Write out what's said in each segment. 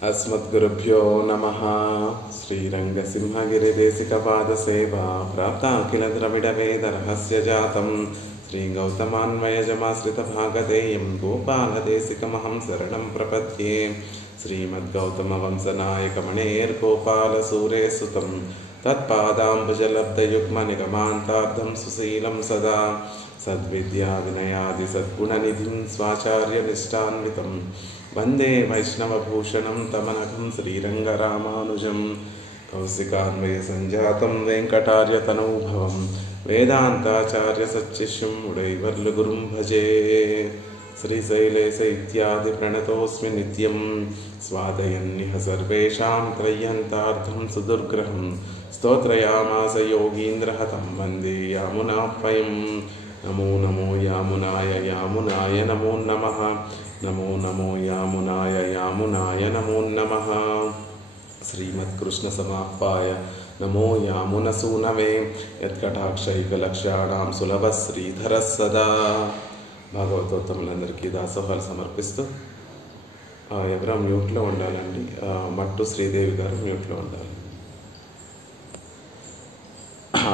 अस्मद्गुरुभ्यो नमः। श्रीरङ्गसिंहगिरिदेशिकपादसेवा प्राप्ताखिलद्रविडवेदरहस्यजातं श्रीगौतमान्वयजमाश्रितभागधेयं गोपालदेशिकमहं शरणं प्रपद्ये। श्रीमद्गौतमवंशनायकमणेर्गोपालसूरेसुतं तत्पादाम्बुजलब्धयुग्मनिगमान्तार्धं सुशीलं सदा सद्विद्याविनयादिसद्गुणनिधिं स्वाचार्यनिष्ठान्वितं वंदे वैष्णवभूषणं तमनघं श्रीरङ्गरामानुजं। कौशिकान्वयसञ्जातं वेङ्कटार्यतनूभवं वेदान्ताचार्यसच्शिष्यं उडैवर्लुगुरुं भजे। श्रीशैलेश इत्यादि प्रणतोऽस्मि नित्यं स्वादयन्निह सर्वेषां त्रय्यन्तार्धं सुदुर्ग्रहं स्तोत्रयामास योगीन्द्रः तं वन्दे यामुनाह्वयं। नमो नमो यामुनाय यामुनाय नमो नमः। नमो नमो यामुनाय यामुनाय नमो नमः। श्रीमत्कृष्णसमाह्वाय नमो यामुनसूनवे यत्कटाक्षैकलक्ष्याणां सुलभः श्रीधरः सदा। భాగవతోత్తములందరికీ దాసోహాలు సమర్పిస్తూ ఎవరో మ్యూట్లో ఉండాలండి. మట్టు శ్రీదేవి గారు మ్యూట్లో ఉండాలి.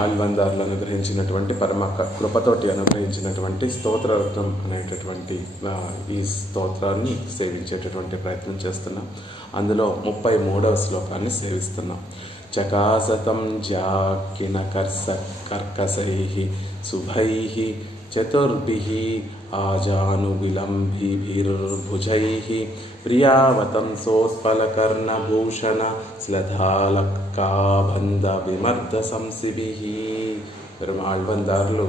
ఆల్వందార్లు అనుగ్రహించినటువంటి పరమ కృపతోటి అనుగ్రహించినటువంటి స్తోత్రరత్నం అనేటటువంటి ఈ స్తోత్రాన్ని సేవించేటటువంటి ప్రయత్నం చేస్తున్నాం. అందులో 33వ శ్లోకాన్ని సేవిస్తున్నాం. చకాసతం జాకిన కర్కసైః శుభైః చతుర్భిః ఆజానువిలంభిభిర్భుజైః ప్రియావతం సోత్పలకర్ణభూషణ శ్లథాలక్కాబంధ విమర్ద సంసిభిః. పెరుమాళ్వందార్లు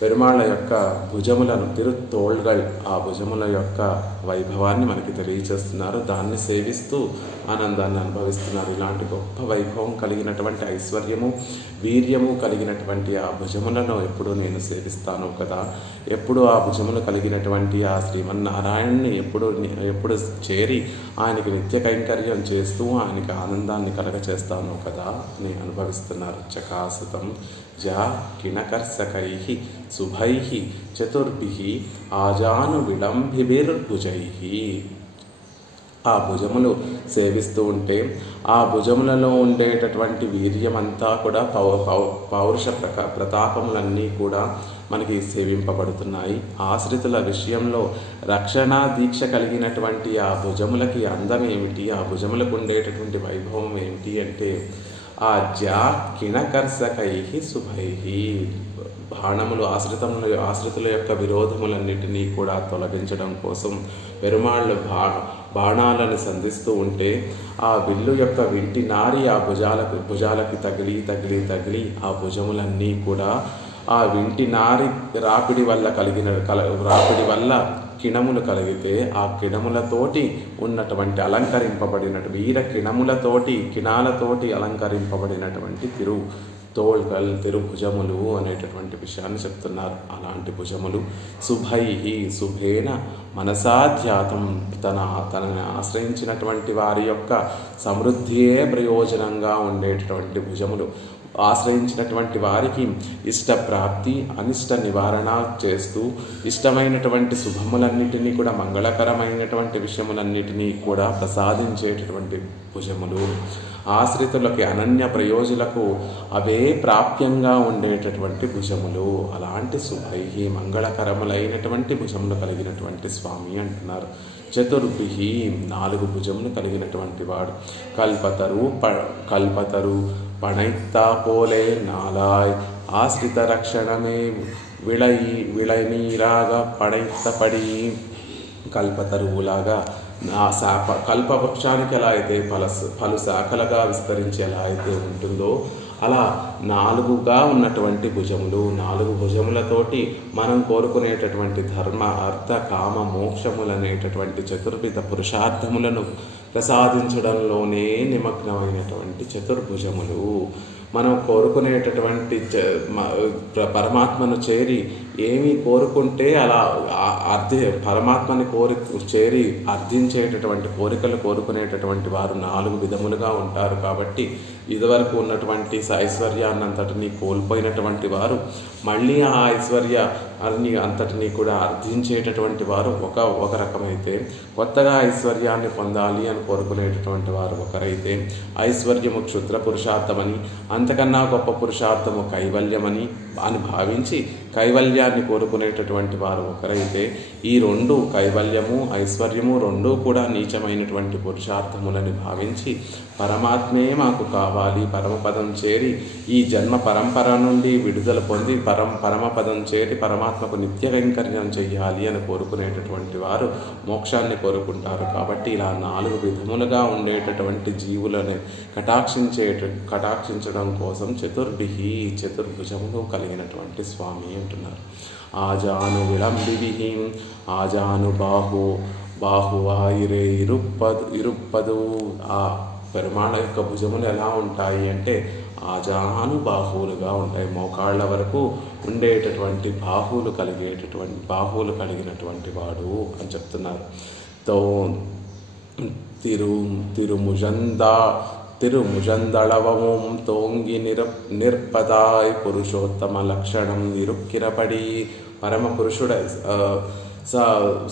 పెరుమాళ్ళ యొక్క భుజములను తిరుత్తోళ్గల్, ఆ భుజముల యొక్క వైభవాన్ని మనకి తెలియచేస్తున్నారు. దాన్ని సేవిస్తూ ఆనందాన్ని అనుభవిస్తున్నారు. ఇలాంటి గొప్ప వైభవం కలిగినటువంటి ఐశ్వర్యము వీర్యము కలిగినటువంటి ఆ భుజములను ఎప్పుడు నేను సేవిస్తాను కదా, ఎప్పుడు ఆ భుజములు కలిగినటువంటి ఆ శ్రీమన్నారాయణుని ఎప్పుడు చేరి ఆయనకి నిత్య కైంకర్యం చేస్తూ ఆయనకి ఆనందాన్ని కలగచేస్తాను కదా అని అనుభవిస్తున్నారు. చకాసుతం జా కిణకర్షకైః శుభైః చతుర్భిః ఆజాను విలంభిభిర్భుజైః. ఆ భుజములు సేవిస్తూ ఉంటే ఆ భుజములలో ఉండేటటువంటి వీర్యమంతా కూడా పౌరుష ప్రతాపములన్నీ కూడా మనకి సేవింపబడుతున్నాయి. ఆశ్రితుల విషయంలో రక్షణ దీక్ష కలిగినటువంటి ఆ భుజములకి అందం ఏమిటి, ఆ భుజములకు ఉండేటటువంటి వైభవం ఏమిటి అంటే ఆ జా కిణకర్షకైః శుభైః. బాణములు ఆశ్రితుల యొక్క విరోధములన్నిటినీ కూడా తొలగించడం కోసం పెరుమాళ్ళు బాణాలను సంధిస్తూ ఉంటే ఆ విల్లు యొక్క వింటి నారి ఆ భుజాలకి తగిలి ఆ భుజములన్నీ కూడా ఆ వింటి నారి రాపిడి వల్ల కిణములు కలిగితే ఆ కిణములతోటి ఉన్నటువంటి అలంకరింపబడినటువంటి వీర కిణాలతోటి అలంకరింపబడినటువంటి తోళ్గల్ తిరుభుజములు అనేటటువంటి విషయాన్ని చెప్తున్నారు. అలాంటి భుజములు శుభేన మనసాధ్యాతం, తనని ఆశ్రయించినటువంటి వారి యొక్క సమృద్ధియే ప్రయోజనంగా ఉండేటటువంటి భుజములు. ఆశ్రయించినటువంటి వారికి ఇష్టప్రాప్తి అనిష్ట నివారణ చేస్తూ ఇష్టమైనటువంటి శుభములన్నిటినీ కూడా మంగళకరమైనటువంటి విషయములన్నిటినీ కూడా ప్రసాదించేటటువంటి భుజములు. ఆశ్రితులకి అనన్య ప్రయోజులకు అవే ప్రాప్యంగా ఉండేటటువంటి భుజములు. అలాంటి శుభైః మంగళకరములైనటువంటి భుజములు కలిగినటువంటి స్వామి అంటున్నారు. చతుర్భిః 4 భుజములు కలిగినటువంటి వాడు. కల్పతరు పణైత్తా పోలే నాలాయ్ ఆశ్రిత రక్షణమే విళనీరాగా పడైత్తపడి. కల్పతరువులాగా కల్పవృక్షానికి ఎలా అయితే పలు శాఖలుగా విస్తరించి ఎలా అయితే ఉంటుందో అలా 4గా ఉన్నటువంటి భుజములు, 4 భుజములతోటి మనం కోరుకునేటటువంటి ధర్మ అర్థ కామ మోక్షములనేటటువంటి చతుర్విధ పురుషార్థములను ప్రసాదించడంలోనే నిమగ్నమైనటువంటి చతుర్భుజములు. మనం కోరుకునేటటువంటి పరమాత్మను చేరి ఏమి కోరుకుంటే అలా పరమాత్మని చేరి అర్థించేటటువంటి కోరికలు కోరుకునేటటువంటి వారు 4 విధములుగా ఉంటారు. కాబట్టి ఇదివరకు ఉన్నటువంటి ఐశ్వర్యాన్నంతటినీ కోల్పోయినటువంటి వారు మళ్ళీ ఆ ఐశ్వర్యాన్ని అంతటినీ కూడా అర్థించేటటువంటి వారు ఒక రకమైతే, కొత్తగా ఐశ్వర్యాన్ని పొందాలి అని కోరుకునేటటువంటి వారు ఒకరైతే, ఐశ్వర్యము క్షుద్ర పురుషార్థమని, అంతకన్నా గొప్ప పురుషార్థము కైవల్యమని అని భావించి కైవల్యాన్ని కోరుకునేటటువంటి వారు ఒకరైతే, ఈ 2 కైవల్యము ఐశ్వర్యము 2 కూడా నీచమైనటువంటి పురుషార్థములని భావించి పరమాత్మే మాకు కావాలి, పరమపదం చేరి ఈ జన్మ పరంపర నుండి విడుదల పొంది పరమపదం చేరి పరమాత్మకు నిత్య కైంకర్యం చెయ్యాలి అని కోరుకునేటటువంటి వారు మోక్షాన్ని కోరుకుంటారు. కాబట్టి ఇలా 4 విధములుగా ఉండేటటువంటి జీవులను కటాక్షించడం కోసం చతుర్భుజములు కలిగినటువంటి స్వామి అంటున్నారు. ఆజాను విళంబివి ఆజాను బాహువాయిరే ఇరుప్పదు. ఆ పెరుమాళ యొక్క భుజములు ఎలా ఉంటాయి అంటే ఆజాను బాహువులుగా ఉంటాయి. మోకాళ్ళ వరకు ఉండేటటువంటి బాహువులు కలిగినటువంటి వాడు అని చెప్తున్నారు. తిరుముజందళవము తోంగి నిర్పదాయ్ పురుషోత్తమ లక్షణం ఇరుక్కిరపడి. పరమ పురుషుడ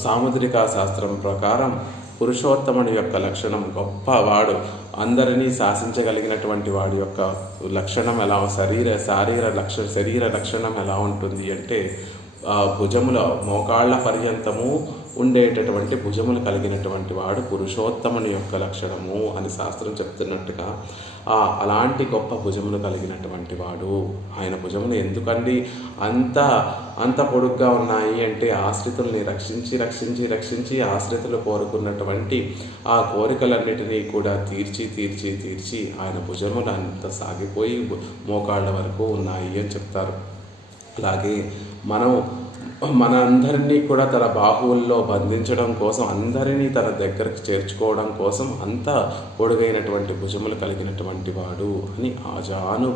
సాముద్రికా శాస్త్రం ప్రకారం పురుషోత్తముడి యొక్క లక్షణం గొప్పవాడు, అందరినీ శాసించగలిగినటువంటి వాడి యొక్క లక్షణం ఎలా శరీర లక్షణం ఎలా ఉంటుంది అంటే భుజముల మోకాళ్ళ పర్యంతము ఉండేటటువంటి భుజములు కలిగినటువంటి వాడు పురుషోత్తముని యొక్క లక్షణము అని శాస్త్రం చెప్తున్నట్టుగా అలాంటి గొప్ప భుజములు కలిగినటువంటి వాడు. ఆయన భుజములు ఎందుకండి అంత పొడుగ్గా ఉన్నాయి అంటే ఆశ్రితుల్ని రక్షించి ఆశ్రితులు కోరుకున్నటువంటి ఆ కోరికలన్నిటినీ కూడా తీర్చి ఆయన భుజములు అంత సాగిపోయి మోకాళ్ళ వరకు ఉన్నాయి అని చెప్తారు. అలాగే మనందరినీ కూడా తన బాహువుల్లో బంధించడం కోసం, అందరినీ తన దగ్గరకు చేర్చుకోవడం కోసం అంత పొడుగైనటువంటి భుజములు కలిగినటువంటి వాడు అని ఆజాను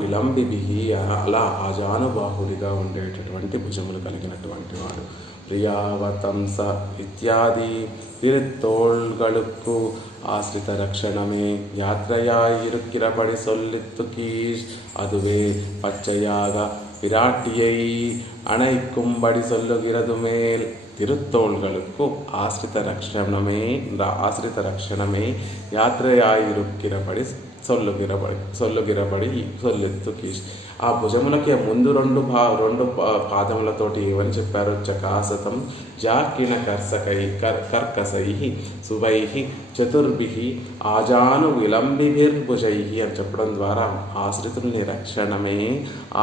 విలంబిభి అలా ఆజానుబాహుడిగా ఉండేటటువంటి భుజములు కలిగినటువంటి వాడు. ప్రియావతంస ఇత్యాది திருத்தோள்களுக்கு ஆசிரித ரக்ஷணமே யாத்திரையாயிருக்கிறபடி சொல்லித்துக்கீஷ் அதுவே பச்சையாக விராட்டியை அணைக்கும்படி சொல்லுகிறது மேல். திருத்தோள்களுக்கு ஆசிரித ரக்ஷணமே యాత్రయాయిరుక్కిరబడి సొల్లుగిరబడి సొల్లెత్తుకీష్. ఆ భుజములకి ముందు రెండు పాదములతోటి ఏమని చెప్పారు? చకాసతం జాకిణ కర్కసై శుభై చతుర్భి ఆజాను విలంబిభిర్భుజై అని చెప్పడం ద్వారా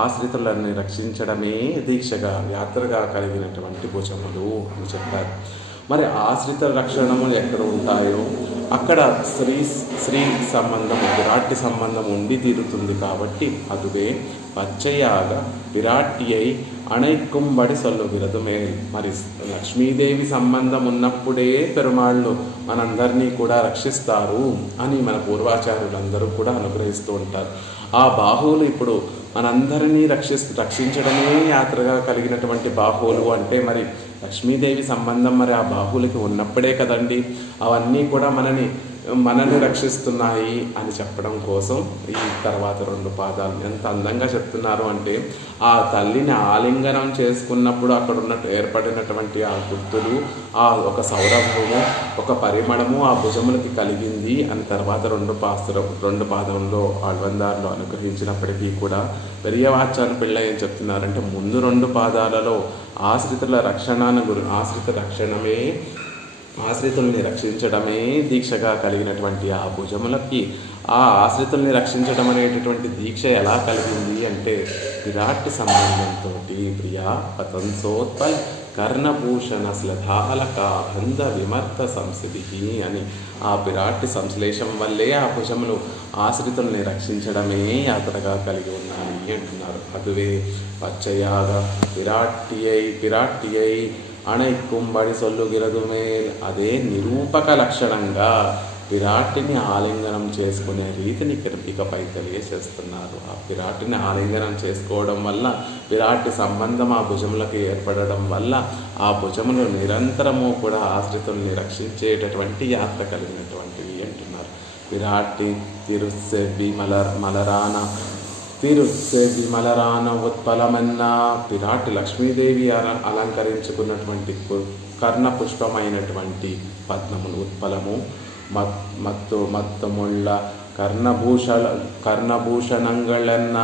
ఆశ్రితులని రక్షించడమే దీక్షగా యాత్రగా కలిగినటువంటి భుజములు అని చెప్పారు. మరి ఆశ్రిత రక్షణములు ఎక్కడ ఉంటాయో అక్కడ స్త్రీ సంబంధము విరాట్టి సంబంధం ఉండి తీరుతుంది. కాబట్టి అదువే పచ్చయాగా విరాట్టి అయి అణైక్కుంబడి సొల్లుగిరదు మేల్. మరి లక్ష్మీదేవి సంబంధం ఉన్నప్పుడే పెరుమాళ్ళు మనందరినీ కూడా రక్షిస్తారు అని మన పూర్వాచార్యులందరూ కూడా అనుగ్రహిస్తూ ఉంటారు. ఆ బాహువులు ఇప్పుడు మనందరినీ రక్షించడమే యాత్రగా కలిగినటువంటి బాహువులు అంటే మరి లక్ష్మీదేవి సంబంధం మరి ఆ బాహువులకి ఉన్నప్పుడే కదండి అవన్నీ కూడా మనని రక్షిస్తున్నాయి అని చెప్పడం కోసం ఈ తర్వాత రెండు పాదాలు ఎంత అందంగా చెప్తున్నారు అంటే ఆ తల్లిని ఆలింగనం చేసుకున్నప్పుడు అక్కడ ఏర్పడినటువంటి ఆ గుర్తులు, ఆ ఒక సౌరభము, ఒక పరిమళము ఆ భుజములకి కలిగింది అని తర్వాత రెండు పాదంలో ఆళ్వందార్లు అనుగ్రహించినప్పటికీ కూడా పెరియవాచాన్ పిళ్ళ ఏం చెప్తున్నారంటే ముందు రెండు పాదాలలో ఆశ్రితుల్ని రక్షించడమే దీక్షగా కలిగినటువంటి ఆ భుజములకి ఆ ఆశ్రితుల్ని రక్షించడం అనేటటువంటి దీక్ష ఎలా కలిగింది అంటే విరాట్ సంబంధంతో ప్రియా పతంసోత్పల్ కర్ణభూషణ శ్లథాలక బంధ విమర్త సంసిధి అని ఆ విరాట్ సంశ్లేషం వల్లే ఆ భుజములు ఆశ్రితుల్ని రక్షించడమే యాత్రగా కలిగి ఉన్నాయి అంటున్నారు. అదువే పచ్చయాగా విరాట్టి అయి అణైక్కుంబడి సొల్లుగిరదుమే. అదే నిరూపక లక్షణంగా విరాటిని ఆలింగనం చేసుకునే రీతిని ఇకపై తెలియచేస్తున్నారు. ఆ విరాటిని ఆలింగనం చేసుకోవడం వల్ల విరాటి సంబంధం ఆ భుజములకు ఏర్పడడం వల్ల ఆ భుజములు నిరంతరము కూడా ఆశ్రితుల్ని రక్షించేటటువంటి యాత్ర కలిగినటువంటివి అంటున్నారు. విరాటి తిరుస్సెవ్వి మలరాన ఉత్పలమన్న. విరాటి లక్ష్మీదేవి అలంకరించుకున్నటువంటి కర్ణ పుష్పమైనటువంటి పద్మములు ఉత్పలము. మత్తముళ్ళ కర్ణభూషణంగళన్న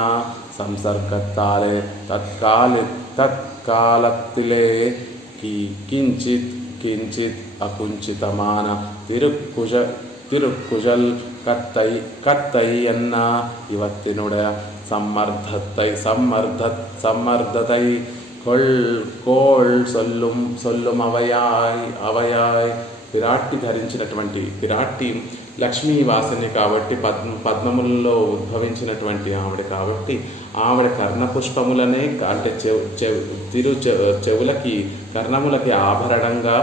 సంసర్గత్తాలే తత్కాలత్తిలే కించిత్ అకుంచితమాన తిరుక్కుజల్ கத்தை என்ன இவத்தினுடைய சம்மர்தத்தை கோள் சொல்லும் అவைయాయ్. విరాట్టి ధరించినటువంటి విరాట్టి లక్ష్మీ వాసిని కాబట్టి పద్మములలో ఉద్భవించినటువంటి ఆవిడ కాబట్టి ఆవిడ కర్ణపుష్పములనే అంటే చెవులకి కర్ణములకి ఆభరణంగా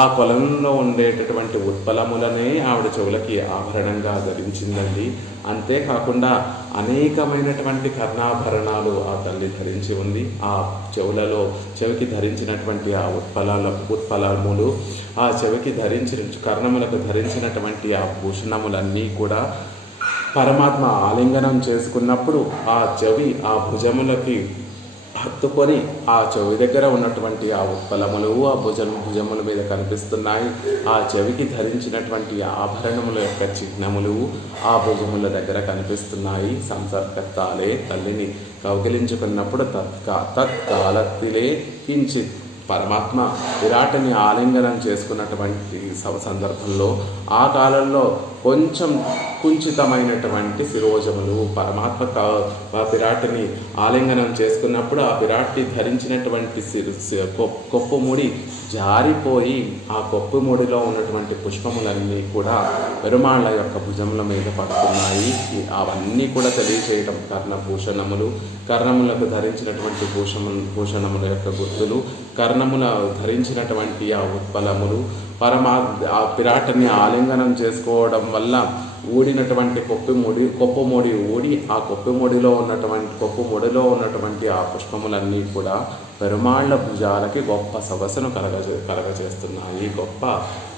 ఆ కొలంలో ఉండేటటువంటి ఉత్పలములనే ఆవిడ చెవులకి ఆభరణంగా ధరించిందండి. అంతేకాకుండా అనేకమైనటువంటి కర్ణాభరణాలు ఆ తల్లి ధరించి ఉంది. ఆ చెవికి ధరించినటువంటి ఆ ఉత్పలములు ఆ చెవికి కర్ణములకు ధరించినటువంటి ఆ భూషణములన్నీ కూడా పరమాత్మ ఆలింగనం చేసుకున్నప్పుడు ఆ చెవి ఆ భుజములకి హత్తుకొని ఆ చెవి దగ్గర ఉన్నటువంటి ఆ ఉత్పలములు ఆ భుజముల మీద కనిపిస్తున్నాయి. ఆ చెవికి ధరించినటువంటి ఆభరణముల యొక్క చిహ్నములు ఆ భుజముల దగ్గర కనిపిస్తున్నాయి. సంసర్గత్తాలే తల్లిని కౌగిలించుకున్నప్పుడు తత్కాలత్తిలే కించిత్ పరమాత్మ విరాటిని ఆలింగనం చేసుకున్నటువంటి సందర్భంలో ఆ కాలంలో కొంచెం కుంచితమైనటువంటి శిరోజములు పరమాత్మ విరాటిని ఆలింగనం చేసుకున్నప్పుడు ఆ విరాటి ధరించినటువంటి కొప్పు ముడి జారిపోయి ఆ కొప్పు ముడిలో ఉన్నటువంటి పుష్పములన్నీ కూడా పెరుమాళ్ళ యొక్క భుజముల మీద పడుతున్నాయి. అవన్నీ కూడా తెలియచేయడం కర్ణభూషణములు కర్ణములకు ధరించినటువంటి భూషణముల యొక్క గుర్తులు కర్ణముల ధరించినటువంటి ఆ ఉత్పలములు ఆ విరాటిని ఆలింగనం చేసుకోవడం వల్ల ఊడినటువంటి కొప్పు ముడి ఊడి ఆ కొప్పు ముడిలో ఉన్నటువంటి ఆ పుష్పములన్నీ కూడా పెరుమాళ్ళ భుజాలకి గొప్ప సొగసును కలగజేస్తున్నాయి, గొప్ప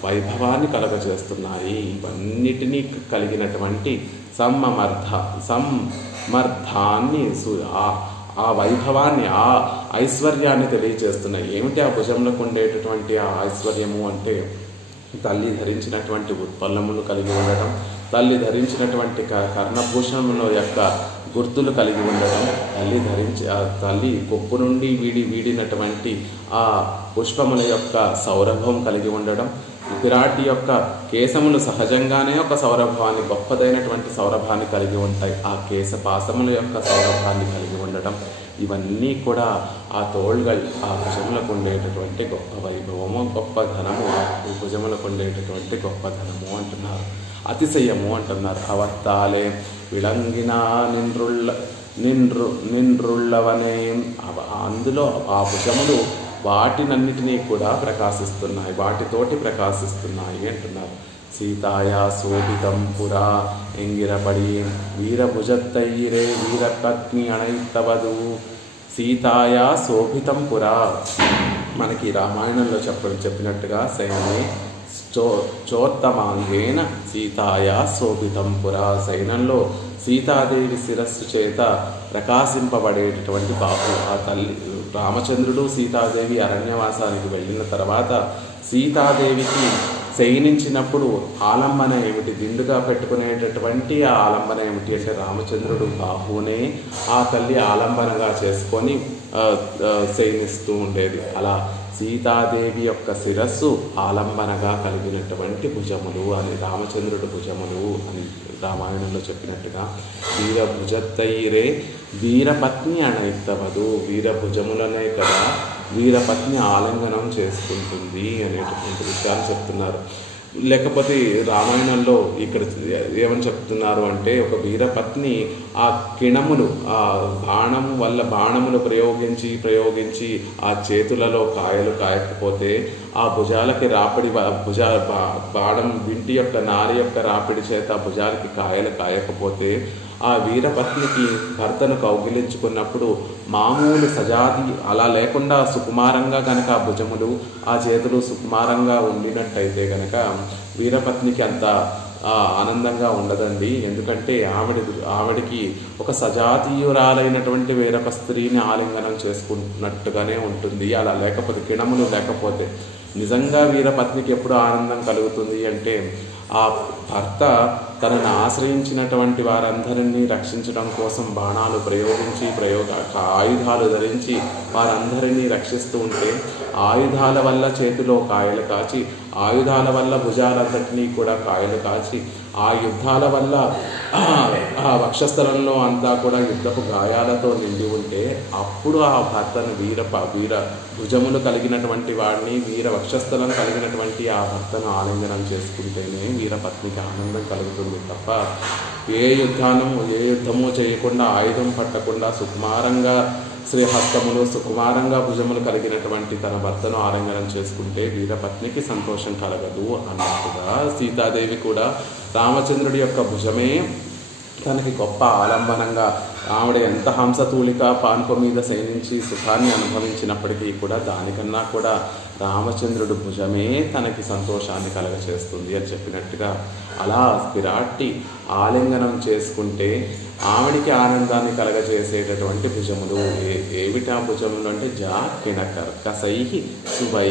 వైభవాన్ని కలగజేస్తున్నాయి. ఇవన్నిటినీ కలిగినటువంటి సమ్మర్ధాన్ని ఆ వైభవాన్ని ఆ ఐశ్వర్యాన్ని తెలియజేస్తున్నాయి. ఏమిటి ఆ భుజంలోకి ఉండేటటువంటి ఆ ఐశ్వర్యము అంటే తల్లి ధరించినటువంటి ఉత్పన్నములు కలిగి ఉండడం, తల్లి ధరించినటువంటి కర్ణభూషణముల యొక్క గుర్తులు కలిగి ఉండడం, తల్లి కొప్పు నుండి వీడినటువంటి ఆ పుష్పముల యొక్క సౌరభం కలిగి ఉండడం, విరాటి యొక్క కేశములు సహజంగానే ఒక సౌరభాన్ని గొప్పదైనటువంటి సౌరభాన్ని కలిగి ఉంటాయి. ఆ కేశపాసముల యొక్క సౌరభాన్ని కలిగి ఉండడం ఇవన్నీ కూడా ఆ తోள்గల్ ఆ భుజములకు ఉండేటటువంటి గొప్ప వైభవము, గొప్ప ధనము, ఆ భుజములకు ఉండేటటువంటి గొప్ప ధనము అంటున్నారు, అతిశయము అంటున్నారు. అవత్తాలే విళంగిన నిండ్రుళ్ళవనే అందులో ఆ భుజములు వాటినన్నిటినీ కూడా ప్రకాశిస్తున్నాయి, వాటితోటి ప్రకాశిస్తున్నాయి అంటున్నారు. సీతాయా శోభితం పురా ఎంగిరపడి వీరభుజత్తయ్యిరే వీరపత్ని అణైతవదు. సీతాయా శోభితం పురా మనకి రామాయణంలో చెప్పినట్టుగా సైనమే చోత్తమాంగేన సీతాయా శోభితం పురా సైనంలో సీతాదేవి శిరస్సు చేత ప్రకాశింపబడేటటువంటి బాహు ఆ తల్లి. రామచంద్రుడు సీతాదేవి అరణ్యవాసానికి వెళ్ళిన తర్వాత సీతాదేవికి శయనించినప్పుడు ఆలంబన ఏమిటి, దిండుగా పెట్టుకునేటటువంటి ఆ ఆలంబన ఏమిటి అంటే రామచంద్రుడు బాహునే ఆ తల్లి ఆలంబనగా చేసుకొని శయనిస్తూ ఉండేది. అలా సీతాదేవి యొక్క శిరస్సు ఆలంబనగా కలిగినటువంటి భుజములు అని రామచంద్రుడు భుజములు అని రామాయణంలో చెప్పినట్టుగా వీరభుజత్తయ్యిరే వీరపత్ని అణైతవదు. వీరభుజములనే కదా వీరపత్ని ఆలింగనం చేసుకుంటుంది అనేటటువంటి విషయాలు చెప్తున్నారు. లేకపోతే రామాయణంలో ఇక్కడ ఏమని చెప్తున్నారు అంటే, ఒక వీరపత్ని ఆ కిణములు, ఆ బాణములు ప్రయోగించి ఆ చేతులలో కాయలు కాయకపోతే, ఆ భుజాలకి రాపిడి బాణం వింటి యొక్క నారి యొక్క రాపిడి చేత భుజాలకి కాయలు కాయకపోతే, ఆ వీరపత్నికి భర్తను కౌగిలించుకున్నప్పుడు మామూలు సజాతి అలా లేకుండా సుకుమారంగా కనుక ఆ భుజములు ఆ చేతులు సుకుమారంగా ఉండినట్టయితే కనుక వీరపత్నికి అంత ఆనందంగా ఉండదండి. ఎందుకంటే ఆవిడికి ఒక సజాతీయురాలైనటువంటి వేరొక స్త్రీని ఆలింగనం చేసుకున్నట్టుగానే ఉంటుంది. అలా లేకపోతే కిణములు లేకపోతే నిజంగా వీరపత్నికి ఎప్పుడు ఆనందం కలుగుతుంది అంటే, ఆ భర్త తనను ఆశ్రయించినటువంటి వారందరినీ రక్షించడం కోసం బాణాలు ప్రయోగించి ఆయుధాలు ధరించి వారందరినీ రక్షిస్తూ ఉంటే, ఆయుధాల వల్ల చేతిలో కాయలు కాచి, ఆయుధాల వల్ల భుజాలంతటినీ కూడా కాయలు కాచి, ఆ యుద్ధాల వల్ల ఆ వక్షస్థలంలో అంతా కూడా యుద్ధపు గాయాలతో నిండి ఉంటే, అప్పుడు ఆ భర్తను వీర భుజములు కలిగినటువంటి వాడిని, వీర వక్షస్థలం కలిగినటువంటి ఆ భర్తను ఆలింగనం చేసుకుంటేనే వీరపత్నికి ఆనందం కలుగుతుంది తప్ప, ఏ యుద్ధము చేయకుండా, ఆయుధం పట్టకుండా సుకుమారంగా శ్రీహస్తములు సుకుమారంగా భుజములు కలిగినటువంటి తన భర్తను ఆలింగనం చేసుకుంటే వీరపత్నికి సంతోషం కలగదు అన్నట్టుగా సీతాదేవి కూడా రామచంద్రుడి యొక్క భుజమే తనకి గొప్ప ఆలంబనంగా, ఆవిడ ఎంత హంసతూలిక పాన్పు మీద శయనించి సుఖాన్ని అనుభవించినప్పటికీ కూడా దానికన్నా కూడా రామచంద్రుడు భుజమే తనకి సంతోషాన్ని కలగచేస్తుంది అని చెప్పినట్టుగా, అలా విరాట్టి ఆలింగనం చేసుకుంటే ఆవిడికి ఆనందాన్ని కలగజేసేటటువంటి భుజములు ఏమిటా భుజములు అంటే, జాకిణకర్కసై శుభై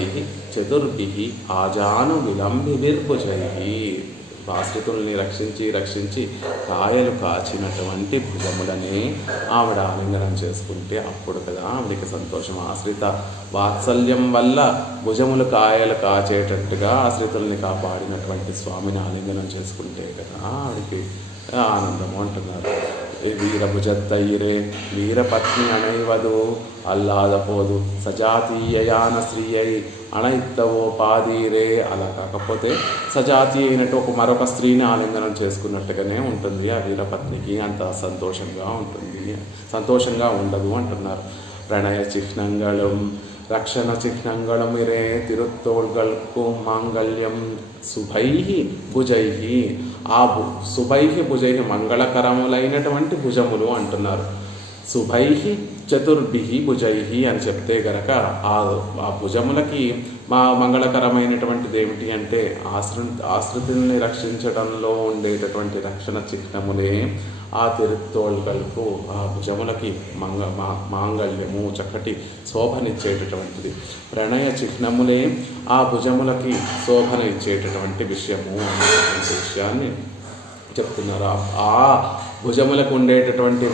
చతుర్భి ఆజాను విలంబిర్భుజై, ఆశ్రితుల్ని రక్షించి కాయలు కాచినటువంటి భుజములనే ఆవిడ ఆలింగనం చేసుకుంటే అప్పుడు కదా ఆవిడికి సంతోషం. ఆశ్రిత వాత్సల్యం వల్ల భుజములు కాయలు కాచేటట్టుగా ఆశ్రితుల్ని కాపాడినటువంటి స్వామిని ఆలింగనం చేసుకుంటే కదా ఆవిడికి ఆనందము అంటున్నారు. వీరభుజత్తైరే వీరపత్ని అణైవదు అల్లాదపోదు సజాతీయయాన స్త్రీయై అణైత్తవో పాదీరే. అలా కాకపోతే సజాతి అయినట్టు మరొక స్త్రీని ఆలింగనం చేసుకున్నట్టుగానే ఉంటుంది. ఆ వీరపత్నికి అంత సంతోషంగా ఉండదు అంటున్నారు. ప్రణయ చిహ్నంగళం రక్షణ చిహ్నంగళం ఇరే తిరుత్తోళ్గల్కు మాంగళ్యం శుభై భుజై. ఆ శుభై భుజై మంగళకరములైనటువంటి భుజములు అంటున్నారు. శుభై చతుర్భి భుజై అని చెప్తే గనక ఆ భుజములకి మంగళకరమైనటువంటిది ఏమిటి అంటే, ఆశ్రితుల్ని రక్షించడంలో ఉండేటటువంటి రక్షణ చిహ్నములే ఆ తిరుత్తోళ్గల్కు, ఆ భుజములకి మాంగళ్యము చక్కటి శోభనిచ్చేటటువంటిది. ప్రణయ చిహ్నములే ఆ భుజములకి శోభన ఇచ్చేటటువంటి విషయము అనేటువంటి విషయాన్ని చెప్తున్నారు. ఆ భుజములకు ఉండేటటువంటి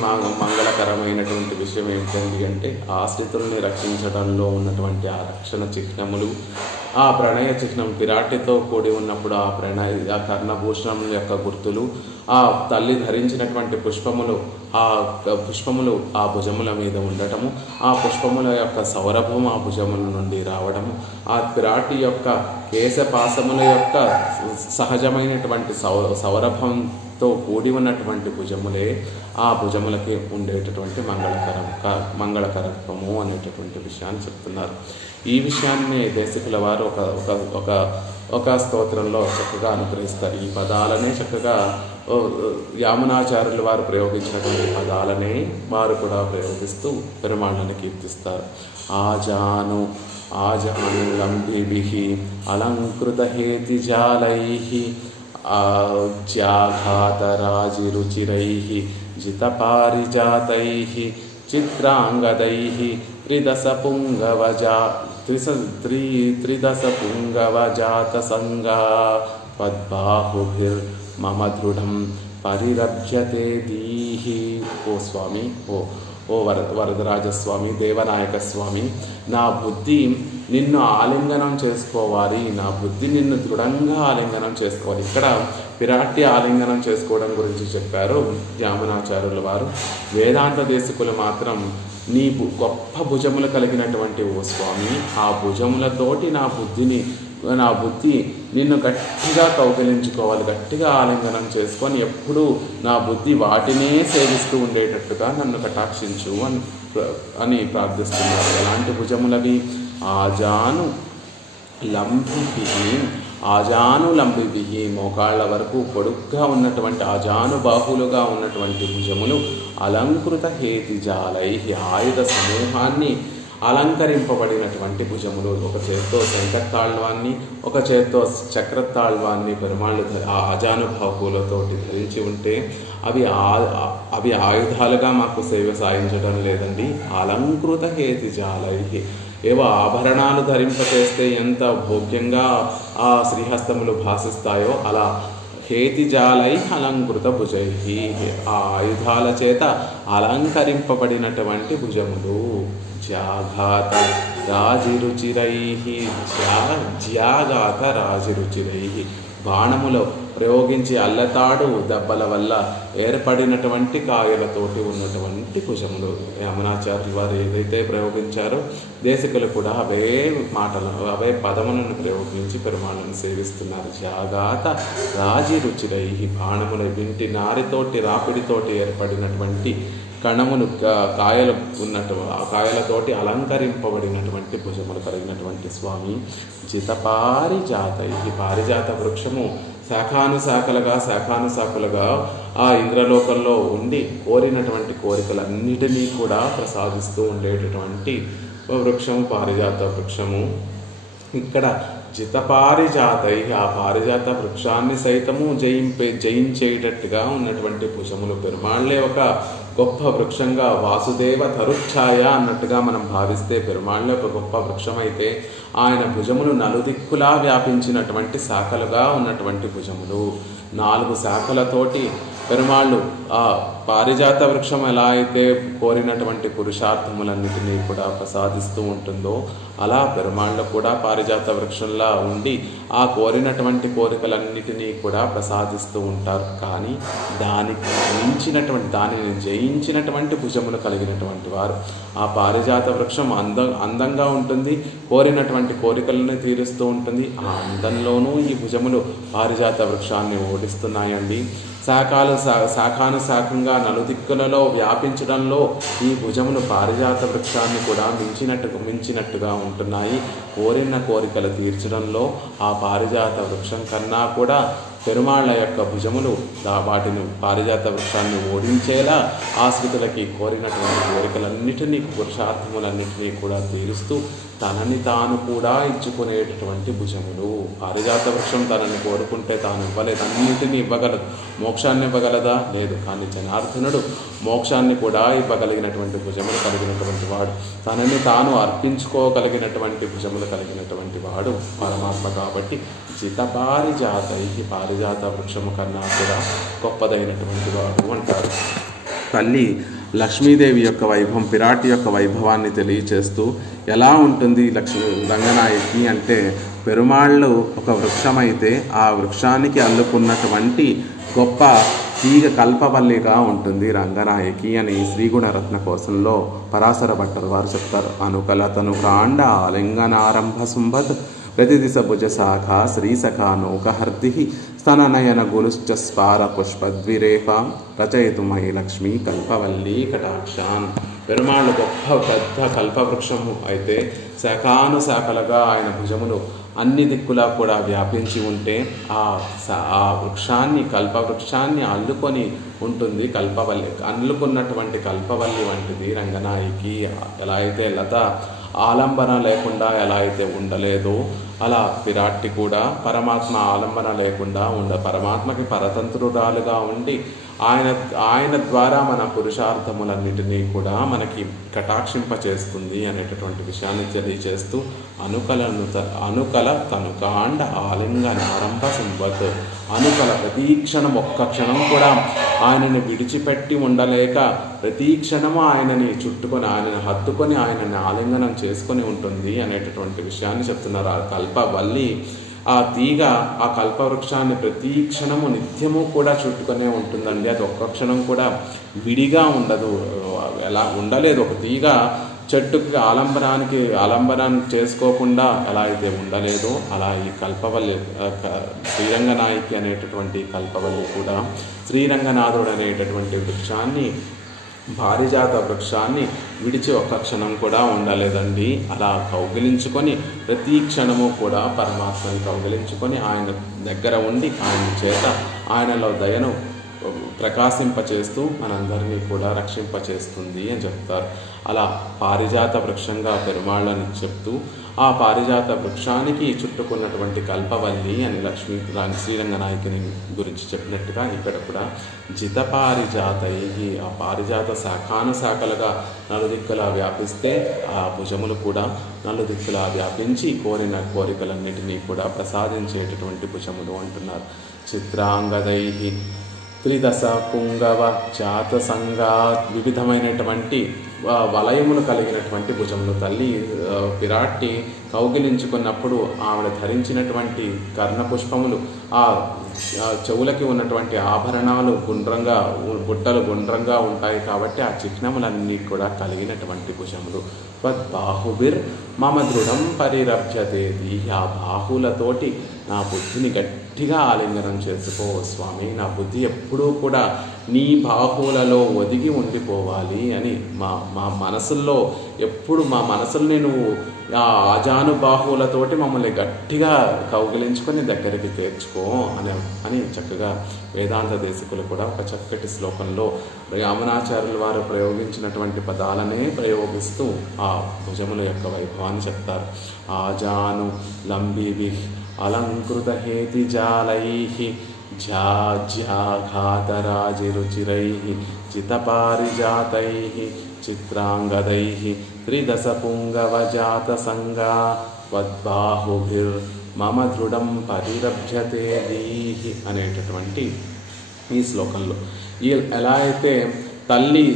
మంగళకరమైనటువంటి విషయం ఏంటండి అంటే, ఆశ్రితుల్ని రక్షించడంలో ఉన్నటువంటి ఆ రక్షణ చిహ్నములు, ఆ ప్రణయ చిహ్నం విరాటితో కూడి ఉన్నప్పుడు ఆ కర్ణభూషణం యొక్క గుర్తులు, ఆ తల్లి ధరించినటువంటి పుష్పములు ఆ భుజముల మీద ఉండటము, ఆ పుష్పముల యొక్క సౌరభం ఆ భుజముల నుండి రావడము, ఆ విరాటి యొక్క కేశపాసముల యొక్క సహజమైనటువంటి సౌరభంతో కూడి ఉన్నటువంటి భుజములే ఆ భుజములకి ఉండేటటువంటి మంగళకరత్వము అనేటటువంటి విషయాన్ని చెప్తున్నారు. ఈ విషయాన్ని దేశికుల వారు ఒక స్తోత్రంలో చక్కగా అనుగ్రహిస్తారు. ఈ పదాలనే చక్కగా యామునాచార్యులు వారు ప్రయోగించినటువంటి పదాలనే వారు కూడా ప్రయోగిస్తూ పెరుమాళ్ళని కీర్తిస్తారు. ఆజానులంబిభిః అలంకృతహేతిజాలైః జాఘాతరాజిరుచిరైః జితపారిజాతైః చిత్రాంగదైః త్రిదశపుంగవజాతసంగా పద్బాహుభిర్మమ దృఢం పరిరభ్యతే దీహి. ఓ స్వామి, ఓ వరదరాజస్వామి, దేవనాయక స్వామి, నా బుద్ధి నిన్ను ఆలింగనం చేసుకోవాలి, నా బుద్ధి నిన్ను దృఢంగా ఆలింగనం చేసుకోవాలి. ఇక్కడ విరాటి ఆలింగనం చేసుకోవడం గురించి చెప్పారు యామునాచార్యుల వారు. వేదాంత దేశికులు మాత్రం నీ గొప్ప భుజములు కలిగినటువంటి ఓ స్వామి, ఆ భుజములతోటి నా బుద్ధిని నా బుద్ధి నిన్ను గట్టిగా కౌగిలించుకోవాలి, గట్టిగా ఆలింగనం చేసుకొని ఎప్పుడూ నా బుద్ధి వాటినే సేవిస్తూ ఉండేటట్టుగా నన్ను కటాక్షించు అని ప్రార్థిస్తున్నారు. ఎలాంటి భుజములవి? ఆజానులంబిభి, మోకాళ్ళ వరకు పొడుగ్గా ఉన్నటువంటి ఆజానుబాహులుగా ఉన్నటువంటి భుజములు, అలంకృత హేతిజాలై, ఆయుధ సమూహాన్ని అలంకరింపబడినటువంటి భుజములు. ఒక చేత్తో శంఖతాళ్వాన్ని, ఒక చేత్తో చక్రతాళ్వాన్ని పెరుమాళ్ళు ఆ ఆజానుబాహులతోటి ధరించి ఉంటే అవి ఆయుధాలుగా మాకు సేవ సాయించడం లేదండి. అలంకృత హేతిజాలై, ఏవో ఆభరణాలు ధరింపచేస్తే ఎంత భోగ్యంగా ఆ శ్రీహస్తములు భాసిస్తాయో అలా హేతిజాలై అలంకృత భుజై, ఆ ఆయుధాల చేత అలంకరింపబడినటువంటి భుజములు. జ్యాఘాత రాజిరుచిరై, జ్యాఘాత రాజిరుచిరై, బాణములో ప్రయోగించి అల్లతాడు దెబ్బల వల్ల ఏర్పడినటువంటి కాయలతోటి ఉన్నటువంటి భుజములు. యమునాచార్యులు వారు ఏదైతే ప్రయోగించారో దేశికులు కూడా అవే పదములను ప్రయోగించి పెరుమాళ్ళను సేవిస్తున్నారు. జాగాత రాజి రుచిరై, బాణముల వింటి నారితోటి రాపిడితోటి ఏర్పడినటువంటి కణములు కాయలు ఆ కాయలతోటి అలంకరింపబడినటువంటి భుజములు కలిగినటువంటి స్వామి. జితపారిజాతై, పారిజాత వృక్షము శాఖానుశాఖలుగా ఆ ఇంద్రలోకంలో ఉండి కోరినటువంటి కోరికలన్నిటినీ కూడా ప్రసాదిస్తూ ఉండేటటువంటి వృక్షము పారిజాత వృక్షము. ఇక్కడ జితపారిజాతై, ఆ పారిజాత వృక్షాన్ని సైతము జయించేటట్టుగా ఉన్నటువంటి భుజములు. పెరుమాళ్లే ఒక గొప్ప వృక్షంగా, వాసుదేవ తరుఛాయ అన్నట్టుగా మనం భావిస్తే పెరుమాళ్లే ఒక గొప్ప వృక్షం అయితే ఆయన భుజములు నలుదిక్కులా వ్యాపించినటువంటి శాఖలుగా ఉన్నటువంటి భుజములు. 4 శాఖలతోటి పెరుమాళ్ళు ఆ పారిజాత వృక్షం ఎలా అయితే కోరినటువంటి పురుషార్థములన్నిటినీ కూడా ప్రసాదిస్తూ ఉంటుందో అలా పెరుమాళ్ళు కూడా పారిజాత వృక్షంలా ఉండి ఆ కోరినటువంటి కోరికలన్నిటినీ కూడా ప్రసాదిస్తూ ఉంటారు. కానీ దానిని జయించినటువంటి భుజములు కలిగినటువంటి వారు. ఆ పారిజాత వృక్షం అందంగా ఉంటుంది, కోరినటువంటి కోరికలను తీరుస్తూ ఉంటుంది. ఆ అందంలోనూ ఈ భుజములు పారిజాత వృక్షాన్ని ఓడిస్తున్నాయండి. శాఖానుశాఖంగా నలుదిక్కులలో వ్యాపించడంలో ఈ భుజములు పారిజాత వృక్షాన్ని కూడా మించినట్టుగా ఉంటున్నాయి. కోరిన కోరికలు తీర్చడంలో ఆ పారిజాత వృక్షం కన్నా కూడా పెరుమాళ్ల యొక్క భుజములు వాటిని పారిజాత వృక్షాన్ని ఓడించేలా ఆశ్రితులకి కోరినటువంటి కోరికలన్నిటినీ పురుషార్థములన్నిటినీ కూడా తీరుస్తూ తనని తాను కూడా ఇచ్చుకునేటటువంటి భుజములు. పారిజాత వృక్షం తనని కోరుకుంటే తాను ఇవ్వలేదు, అన్నిటినీ ఇవ్వగలదు. మోక్షాన్ని ఇవ్వగలదా? లేదు. కానీ జనార్దనుడు మోక్షాన్ని కూడా ఇవ్వగలిగినటువంటి భుజములు కలిగినటువంటి వాడు, తనని తాను అర్పించుకోగలిగినటువంటి భుజములు కలిగినటువంటి వాడు పరమాత్మ. కాబట్టి జితపారిజాతై, పారిజాత వృక్షము కన్నా కూడా గొప్పదైనటువంటి వాడు అంటారు. తల్లి లక్ష్మీదేవి యొక్క వైభవం, పిరాటి యొక్క వైభవాన్ని తెలియచేస్తూ ఎలా ఉంటుంది రంగనాయకి అంటే, పెరుమాళ్ళు ఒక వృక్షమైతే ఆ వృక్షానికి అల్లుకున్నటువంటి గొప్ప తీగ కల్పవల్లిగా ఉంటుంది రంగనాయకి అని శ్రీగుణరత్న కోశంలో పరాశర భట్టర్ వారు చెప్తారు. అనుకలతను కాండ ఆలింగనారంభ సుంభత్ ప్రతిదిశ భుజ శాఖ శ్రీసఖానోకహర్ది స్తననయన గులుశ్చ స్పార పుష్పద్విరేఖాం రచయితుమై లక్ష్మీ కల్పవల్లి కటాక్షాన్. పెరుమాళ్ళు గొప్ప పెద్ద కల్పవృక్షము అయితే శాఖానుశాఖలుగా ఆయన భుజములు అన్ని దిక్కులా కూడా వ్యాపించి ఉంటే ఆ కల్పవృక్షాన్ని అల్లుకొని ఉంటుంది కల్పవల్లి. అల్లుకున్నటువంటి కల్పవల్లి వంటిది రంగనాయకి. ఎలా అయితే లత ఆలంబన లేకుండా ఎలా అయితే ఉండలేదో అలా పిరాట్టి కూడా పరమాత్మ ఆలంబన లేకుండా పరమాత్మకి పరతంత్రురాలుగా ఉండి ఆయన ద్వారా మన పురుషార్థములన్నిటినీ కూడా మనకి కటాక్షింపచేస్తుంది అనేటటువంటి విషయాన్ని తెలియచేస్తూ అనుకల తనుకాండ ఆలింగనారంభ సంవత్. అనుకల ప్రతీక్షణం, ఒక్క క్షణం కూడా ఆయనని విడిచిపెట్టి ఉండలేక ప్రతీక్షణము ఆయనని చుట్టుకొని ఆయనని హత్తుకొని ఆయనని ఆలింగనం చేసుకొని ఉంటుంది అనేటటువంటి విషయాన్ని చెప్తున్నారు. ఆ కల్పవల్లి, ఆ తీగ ఆ కల్పవృక్షాన్ని ప్రతి క్షణము నిత్యము కూడా చుట్టుకొనే ఉంటుందండి. అది ఒక్క క్షణం కూడా విడిగా ఉండదు, ఎలా ఉండలేదు. ఒక తీగ చెట్టుకి ఆలంబనాన్ని చేసుకోకుండా ఎలా అయితే ఉండలేదో అలా ఈ కల్పవల్లి శ్రీరంగనాయకి అనేటటువంటి కల్పవల్లి కూడా శ్రీరంగనాథుడు అనేటటువంటి వృక్షాన్ని, పారిజాత వృక్షాన్ని విడిచి ఒక్క క్షణం కూడా ఉండలేదండి. అలా కౌగిలించుకొని ప్రతి క్షణము కూడా పరమాత్మని కౌగిలించుకొని ఆయన దగ్గర ఉండి ఆయన చేత ఆయనలో దయను ప్రకాశింపచేస్తూ మనందరినీ కూడా రక్షింపచేస్తుంది అని చెప్తారు. అలా పారిజాత వృక్షంగా పెరుమాళ్ళని చెప్తూ ఆ పారిజాత వృక్షానికి చుట్టుకున్నటువంటి కల్పవల్లి అని శ్రీరంగనాయకుని గురించి చెప్పినట్టుగా ఇక్కడ కూడా జిత పారిజాతై, ఆ పారిజాత శాఖానుశాఖలుగా నలుదిక్కులా వ్యాపిస్తే ఆ భుజములు కూడా నలుదిక్కులా వ్యాపించి కోరిన కోరికలన్నిటినీ కూడా ప్రసాదించేటటువంటి భుజములు అంటున్నారు. చిత్రాంగదై త్రిదశ పుంగవ జాత సంగా, వివిధమైనటువంటి వలయములు కలిగినటువంటి భుజములు. తల్లి పిరాట్టి కౌగిలించుకున్నప్పుడు ఆవిడ ధరించినటువంటి కర్ణపుష్పములు, ఆ చెవులకి ఉన్నటువంటి ఆభరణాలు గుండ్రంగా, బుట్టలు గుండ్రంగా ఉంటాయి కాబట్టి ఆ చిహ్నములన్నీ కూడా కలిగినటువంటి భుజములు. బాహుబిర్ మమ దృఢం పరిరభ్యతేది, ఆ బాహులతోటి నా బుద్ధిని గట్టిగా ఆలింగనం చేసుకో స్వామి, నా బుద్ధి ఎప్పుడూ కూడా నీ బాహువులలో ఒదిగి ఉండిపోవాలి అని మా మనసుల్లో ఎప్పుడు మా మనసుల్ని నువ్వు ఆ ఆజానుబాహువులతోటి మమ్మల్ని గట్టిగా కౌగిలించుకొని దగ్గరికి చేర్చుకో అని చక్కగా వేదాంత దేశికులు కూడా ఒక చక్కటి శ్లోకంలో యామునాచార్యుల వారు ప్రయోగించినటువంటి పదాలనే ప్రయోగిస్తూ ఆ భుజముల యొక్క వైభవాన్ని చెప్తారు. ఆజాను లంబిభి అలంకృత హేతిజాలై ఝాఘాతరాజిరుచిరై జితపారిజాతై చిత్రాంగదై త్రిదశ పుంగవజాత సంగా వద్బాహుభిర్ మమ దృఢం పరిరభ్యతే దీహి అనేటటువంటి ఈ శ్లోకంలో ఎలా అయితే తల్లి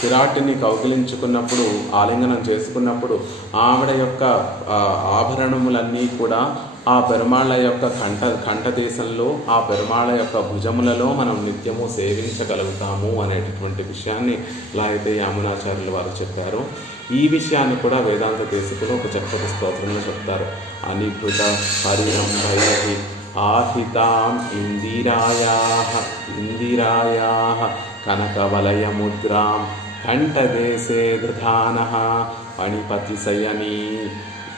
పిరాటిని కౌగిలించుకున్నప్పుడు, ఆలింగనం చేసుకున్నప్పుడు ఆవిడ యొక్క ఆభరణములన్నీ కూడా ఆ పెరుమాళ్ళ యొక్క కంఠదేశంలో, ఆ పెరుమాళ్ళ యొక్క భుజములలో మనం నిత్యము సేవించగలుగుతాము అనేటటువంటి విషయాన్ని ఎలా అయితే యామునాచార్యులు వారు చెప్పారో, ఈ విషయాన్ని కూడా వేదాంత దేశికులు ఒక చక్కటి స్తోత్రంలో చెప్తారు. అనిభృత పరిరంభై ఆహితాం ఇందిరాయాః కనకవలయముద్రాం కంఠదేశే దధానః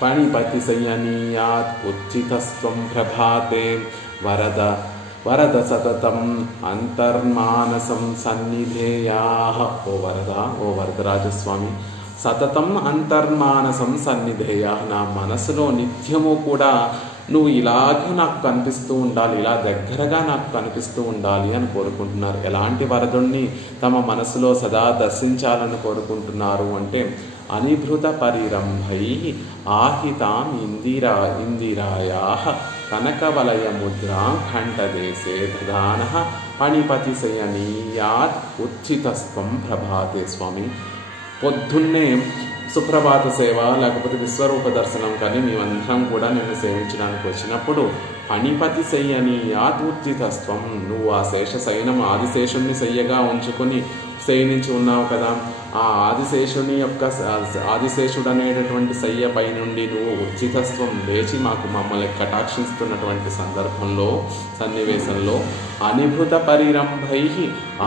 పణిపతిశయనీయాత్ ఉచ్చితస్త్వం ప్రభాతే వరద సతతం అంతర్మానసం సన్నిధేయాః. ఓ వరదరాజస్వామి, సతతం అంతర్మానసం సన్నిధేయాః, నా మనసులో నిత్యము కూడా నువ్వు ఇలాగే నాకు కనిపిస్తూ ఉండాలి, ఇలా దగ్గరగా నాకు కనిపిస్తూ ఉండాలి అని కోరుకుంటున్నారు. ఎలాంటి వరదుణ్ణి తమ మనసులో సదా దర్శించాలని కోరుకుంటున్నారు అంటే, అనిభృత పరిరంభై ఆహితాం ఇందిరాయాః కనకవలయముద్రాం కంఠదేశే దధానః పణిపతిశయనీయాత్ ఉచ్చితస్త్వం ప్రభాతే. స్వామి, పొద్దున్నే సుప్రభాత సేవ లేకపోతే విశ్వరూప దర్శనం కానీ మేమందరం కూడా నిన్ను సేవించడానికి వచ్చినప్పుడు పణిపతిశయనీయాత్ ఉచ్చితస్త్వం, నువ్వు ఆ శేషశయనం ఆదిశేషుణ్ణి శయ్యగా ఉంచుకొని శయనించి ఉన్నావు కదా, ఆ ఆదిశేషుడు అనేటటువంటి శయ్యపై నుండి నువ్వు ఉచితత్వం లేచి మమ్మల్ని కటాక్షిస్తున్నటువంటి సందర్భంలో, సన్నివేశంలో అనిభృత పరిరంభై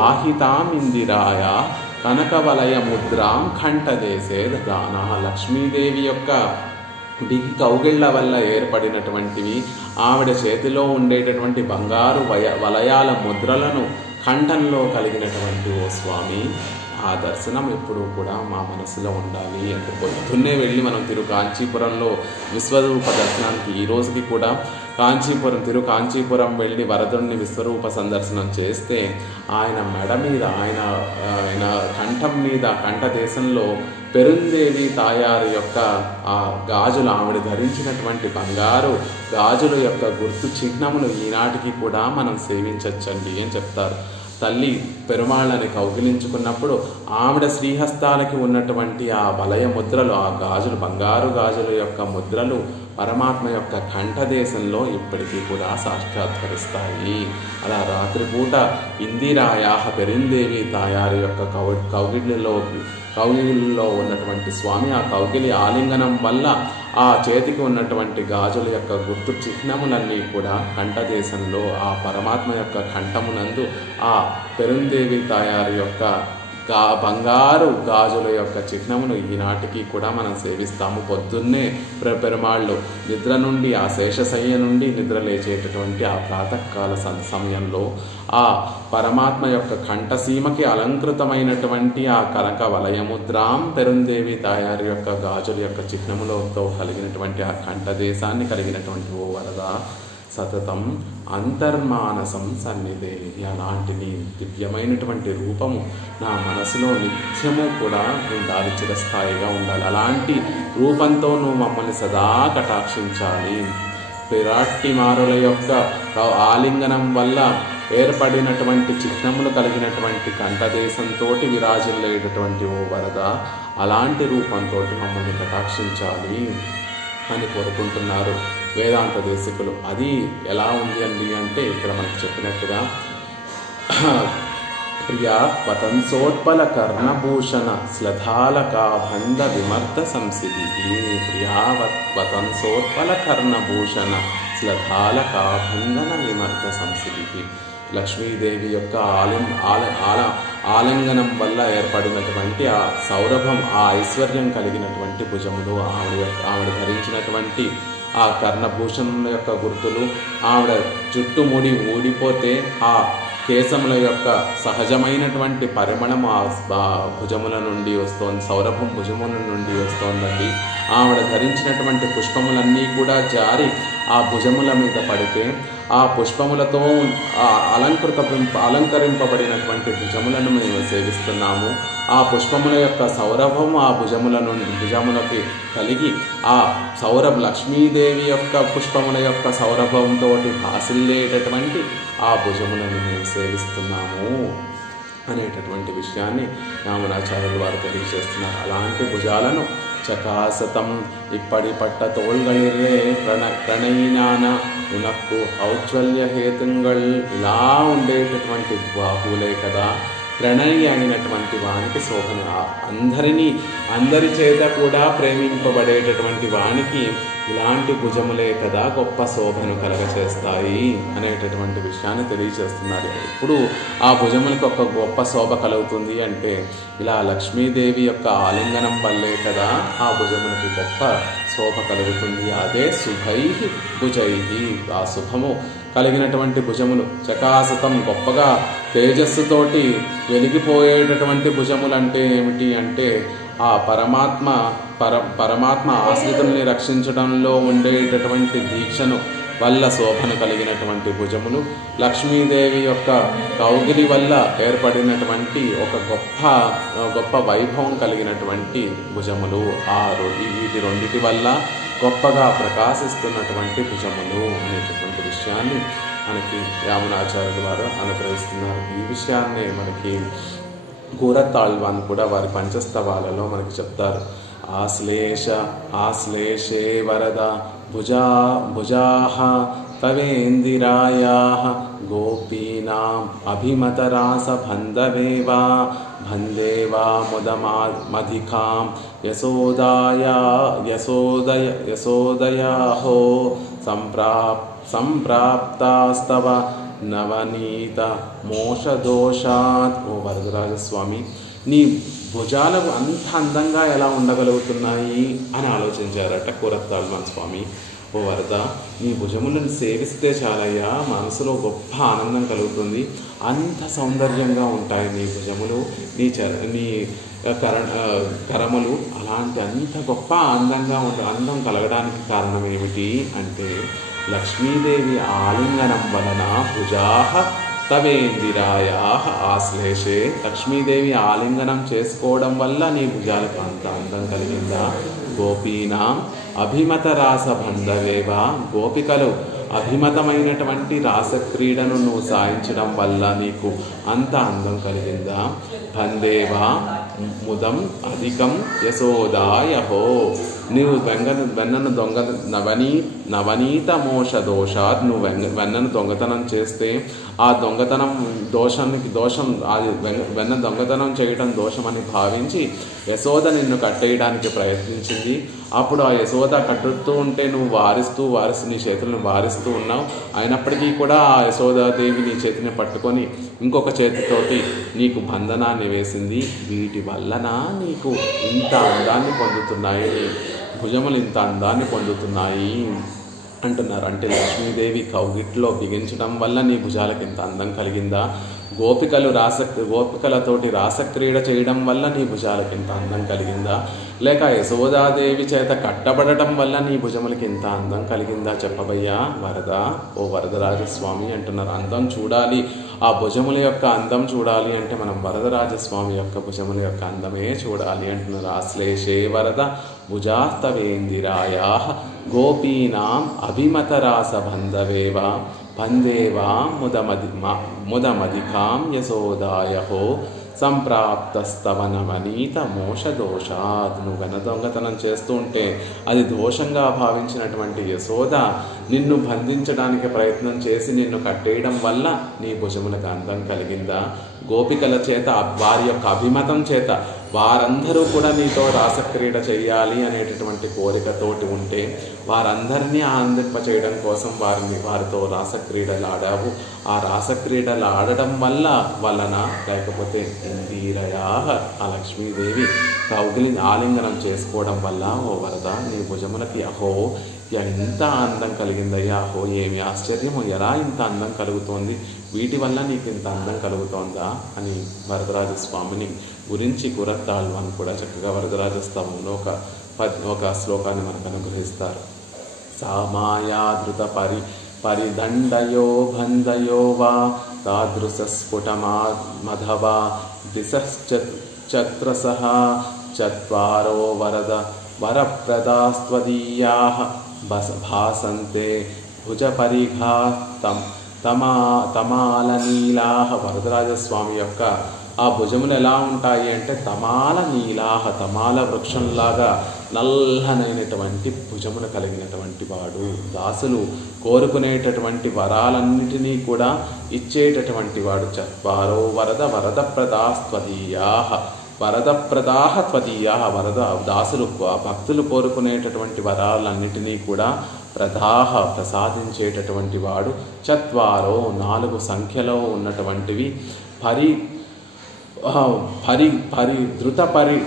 ఆహితాం ఇందిరాయ కనకవలయ ముద్రాం కంఠదేశే దధాన. లక్ష్మీదేవి యొక్క బిగి కౌగిళ్ల వల్ల ఏర్పడినటువంటివి, ఆవిడ చేతిలో ఉండేటటువంటి బంగారు వలయాల ముద్రలను కంఠంలో కలిగినటువంటి ఓ స్వామి, ఆ దర్శనం ఎప్పుడూ కూడా మా మనసులో ఉండాలి అంటే పొద్దున్నే వెళ్ళి మనం కాంచీపురంలో విశ్వరూప దర్శనానికి ఈ రోజుకి కూడా కాంచీపురం వెళ్ళి వరదుణ్ణి విశ్వరూప సందర్శనం చేస్తే ఆయన మెడ మీద, ఆయన కంఠం మీద, కంఠదేశంలో పెరుందేవి తాయారు యొక్క ఆ గాజులు, ఆవిడ ధరించినటువంటి బంగారు గాజుల యొక్క గుర్తు చిహ్నములు ఈనాటికి కూడా మనం సేవించచ్చండి అని చెప్తారు. తల్లి పెరుమాళ్ళని కౌగిలించుకున్నప్పుడు ఆవిడ శ్రీహస్తాలకి ఉన్నటువంటి ఆ వలయ ముద్రలు, ఆ గాజులు, బంగారు గాజుల యొక్క ముద్రలు పరమాత్మ యొక్క కంఠదేశంలో ఇప్పటికీ కూడా సాక్షాత్కరిస్తాయి. అలా రాత్రిపూట ఇందిరాయాహ పెరిందేవి తాయారు యొక్క కౌగిలిలో ఉన్నటువంటి స్వామి ఆ కౌగిలి ఆలింగనం వల్ల ఆ చేతికి ఉన్నటువంటి గాజుల యొక్క గుర్తు చిహ్నములన్నీ కూడా కంఠదేశంలో ఆ పరమాత్మ యొక్క కంఠమునందు ఆ పెరుందేవి తాయారు యొక్క బంగారు గాజుల యొక్క చిహ్నమును ఈనాటికి కూడా మనం సేవిస్తాము. పొద్దున్నే పెరుమాళ్ళు నిద్ర నుండి, ఆ శేషశయ్య నుండి నిద్ర లేచేటటువంటి ఆ ప్రాతకాల సమయంలో ఆ పరమాత్మ యొక్క కంఠసీమకి అలంకృతమైనటువంటి ఆ కనక వలయముద్రాం పెరుందేవి తాయారు యొక్క గాజుల యొక్క చిహ్నములతో కలిగినటువంటి ఆ కంఠదేశాన్ని కలిగినటువంటి ఓ వరద సతతం అంతర్మానసం సన్నిధే. అలాంటి నీ దివ్యమైనటువంటి రూపము నా మనసులో నిత్యము కూడా ఉండాలి, చిరస్థాయిగా ఉండాలి. అలాంటి రూపంతో నువ్వు మమ్మల్ని సదా కటాక్షించాలి. పిరాట్టిమారుల యొక్క ఆలింగనం వల్ల ఏర్పడినటువంటి చిహ్నములు కలిగినటువంటి కంఠదేశంతో విరాజిల్లేటటువంటి ఓ వరద, అలాంటి రూపంతో మమ్మల్ని కటాక్షించాలి అని కోరుకుంటున్నారు వేదాంత దేశికులు. అది ఎలా ఉంది అండి అంటే ఇక్కడ మనకు చెప్పినట్టుగా ప్రియా పతంసోత్పల కర్ణభూషణ శ్లథాలకాబంధ విమర్ద సంసిధి. ప్రియా పతంసోత్పల కర్ణభూషణ శ్లథాలకాబంధన విమర్ద సంసిధి. లక్ష్మీదేవి యొక్క ఆలింగనం వల్ల ఏర్పడినటువంటి ఆ సౌరభం, ఆ ఐశ్వర్యం కలిగినటువంటి భుజములు, ఆవిడ ధరించినటువంటి ఆ కర్ణభూషణుల యొక్క గుర్తులు, ఆవిడ చుట్టుముడి ఊడిపోతే ఆ కేశముల యొక్క సహజమైనటువంటి పరిమళం ఆ భుజముల నుండి వస్తోంది, సౌరభం భుజముల నుండి వస్తోందండి. ఆవిడ ధరించినటువంటి పుష్పములన్నీ కూడా జారి ఆ భుజముల మీద పడితే ఆ పుష్పములతో అలంకరింపబడినటువంటి భుజములను మేము సేవిస్తున్నాము. ఆ పుష్పముల యొక్క సౌరభం ఆ భుజములకి కలిగి ఆ లక్ష్మీదేవి యొక్క పుష్పముల యొక్క సౌరభంతో భాసిల్లేటటువంటి ఆ భుజములను మేము సేవిస్తున్నాము అనేటటువంటి విషయాన్ని రామనాచార్యులు వారు తెలియజేస్తున్నారు. అలాంటి భుజాలను చకాసతం ఇప్పటి పట్ట తోள்గళిరే ప్రణయినాన ఉనక్కు ఔజ్వల్య హేతుంగళ్. ఇలా ఉండేటటువంటి బాహులే కదా ప్రణయి అయినటువంటి వానికి శోభన. అందరి చేత కూడా ప్రేమింపబడేటటువంటి వానికి ఇలాంటి భుజములే కదా గొప్ప శోభను కలగచేస్తాయి అనేటటువంటి విషయాన్ని తెలియజేస్తున్నారు. ఇప్పుడు ఆ భుజములకు ఒక గొప్ప శోభ కలుగుతుంది అంటే ఇలా లక్ష్మీదేవి యొక్క ఆలింగనం వల్లే కదా ఆ భుజములకి గొప్ప శోభ కలుగుతుంది. అదే శుభై భుజై, ఆ శుభము కలిగినటువంటి భుజములు. చకాసతం గొప్పగా తేజస్సుతోటి వెలిగిపోయేటటువంటి భుజములు అంటే ఏమిటి అంటే ఆ పరమాత్మ ఆశ్రితుల్ని రక్షించడంలో ఉండేటటువంటి దీక్షను వల్ల శోభను కలిగినటువంటి భుజములు, లక్ష్మీదేవి యొక్క కౌగిలి వల్ల ఏర్పడినటువంటి ఒక గొప్ప వైభవం కలిగినటువంటి భుజములు. వీటి రెండిటి వల్ల గొప్పగా ప్రకాశిస్తున్నటువంటి భుజములు అనేటటువంటి విషయాన్ని మనకి యామునాచార్యుల వారు అనుగ్రహిస్తున్నారు. ఈ విషయాన్నే మనకి కూరతాళ్వాన్ కూడా వారి పంచస్తవాలలో మనకి చెప్తారు. ఆశ్లేషే వరద భుజాః తవేందిరాయాః గోపీనాం అభిమతరాస బంధవేవా ముదమధికాం యశోదయాహో సంప్రాప్తాస్తవ నవనీత మోషదోషాత్. ఓ వరదరాజస్వామి, నీ భుజాలకు అంత అందంగా ఎలా ఉండగలుగుతున్నాయి అని ఆలోచించారట కూరతాళ్వాన్ స్వామి. ఓ వరద, నీ భుజములను సేవిస్తే చాలయ్యా మనసులో గొప్ప ఆనందం కలుగుతుంది. అంత సౌందర్యంగా ఉంటాయి నీ భుజములు, నీ కరములు. అలాంటి అంత గొప్ప అందం కలగడానికి కారణం ఏమిటి అంటే లక్ష్మీదేవి ఆలింగనం వలన భుజాః తవేందిరాయా ఆశ్లేషే, లక్ష్మీదేవి ఆలింగనం చేసుకోవడం వల్ల నీ భుజాలకు అంత అందం కలిగిందా? గోపీనాం అభిమత రాస బంధవేవా, గోపికలు అభిమతమైనటువంటి రాసక్రీడను నువ్వు సాయించడం వల్ల నీకు అంత అందం కలిగిందా? బందేవా ముదం అధికం యశోదాయహో, నీవు వెన్నను నవనీత మోష దోషాత్, నువ్వు వెన్నను దొంగతనం చేస్తే ఆ దొంగతనం దోషం వెన్న దొంగతనం చేయడం దోషమని భావించి యశోద నిన్ను కట్టేయడానికి ప్రయత్నించింది. అప్పుడు ఆ యశోద కట్టుతూ ఉంటే నువ్వు వారిస్తూ నీ చేతులను వారిస్తూ ఉన్నావు. అయినప్పటికీ కూడా ఆ యశోదాదేవి నీ చేతిని పట్టుకొని ఇంకొక చేతితోటి నీకు బంధనాన్ని వేసింది. వీటి వలన నీకు ఇంత అందాన్ని పొందుతున్నాయి, భుజములు ఇంత అందాన్ని పొందుతున్నాయి అంటున్నారు. అంటే లక్ష్మీదేవి కౌగిట్లో బిగించడం వల్ల నీ భుజాలకు ఇంత అందం కలిగిందా? గోపికలతోటి రాసక్రీడ చేయడం వల్ల నీ భుజాలకు ఇంత అందం కలిగిందా? లేక యశోదాదేవి చేత కట్టబడటం వల్ల నీ భుజములకి ఇంత అందం కలిగిందా? చెప్పబయ్యా వరద, ఓ వరదరాజస్వామి అంటున్నారు. అందం చూడాలి, ఆ భుజముల యొక్క అందం చూడాలి అంటే మనం వరదరాజస్వామి యొక్క భుజముల యొక్క అందమే చూడాలి అంటున్నారు. ఆశ్లేషే వరద భుజాస్తవేందిరాయా గోపీనాం అభిమత రాస బంధవేవా, బందేవా ముదమధికాం యశోదాయహో సంప్రాప్తస్తవ నవనీత మోష దోషాత్. నువ్వు వెన దొంగతనం చేస్తూ ఉంటే అది దోషంగా భావించినటువంటి యశోద నిన్ను బంధించడానికి ప్రయత్నం చేసి నిన్ను కట్టేయడం వల్ల నీ భుజములకు అందం కలిగిందా? గోపికల చేత వారి యొక్క అభిమతం చేత వారందరూ కూడా నీతో రాసక్రీడ చేయాలి అనేటటువంటి కోరికతోటి ఉంటే వారందరినీ ఆనందింప చేయడం కోసం వారితో రాసక్రీడలు ఆడావు. ఆ రాసక్రీడలు ఆడడం వలన లేకపోతే ఇందిరయా, ఆ లక్ష్మీదేవి కౌగిలి ఆలింగనం చేసుకోవడం వల్ల ఓ వరద నీ భుజములకి అహో ఎంత అందం కలిగిందయ్యా, అహో ఏమి ఆశ్చర్యము, ఎలా ఇంత అందం కలుగుతోంది, వీటి వల్ల నీకు ఇంత అందం కలుగుతోందా అని వరదరాజస్వామిని గురించి కురత్తాళ్వాన్ కూడా చక్కగా వరదరాజస్తవంలో ఒక శ్లోకాన్ని మనకు అనుగ్రహిస్తారు. సామాయాధృత పరిదండయో బంధయో వా తాదృశస్ఫుటమధవా దిశశ్చత్రసః చత్వారో వరప్రదాస్త్వదీయాః భాసంతే భుజపరిఘా తమాలనీలాహ. వరదరాజస్వామి యొక్క ఆ భుజములు ఎలా ఉంటాయి అంటే తమాల నీలాహ, తమాల వృక్షంలాగా నల్లనైనటువంటి భుజములు కలిగినటువంటి వాడు. దాసులు కోరుకునేటటువంటి వరాలన్నిటినీ కూడా ఇచ్చేటటువంటి వాడు. చత్వారో వరదప్రదాస్త్వదీయాః, వరదప్రదాహ త్వదీయాః. దాసులు భక్తులు కోరుకునేటటువంటి వరాలన్నిటినీ కూడా ప్రసాదించేటటువంటి వాడు. చత్వారో 4 సంఖ్యలో ఉన్నటువంటివి, ధృత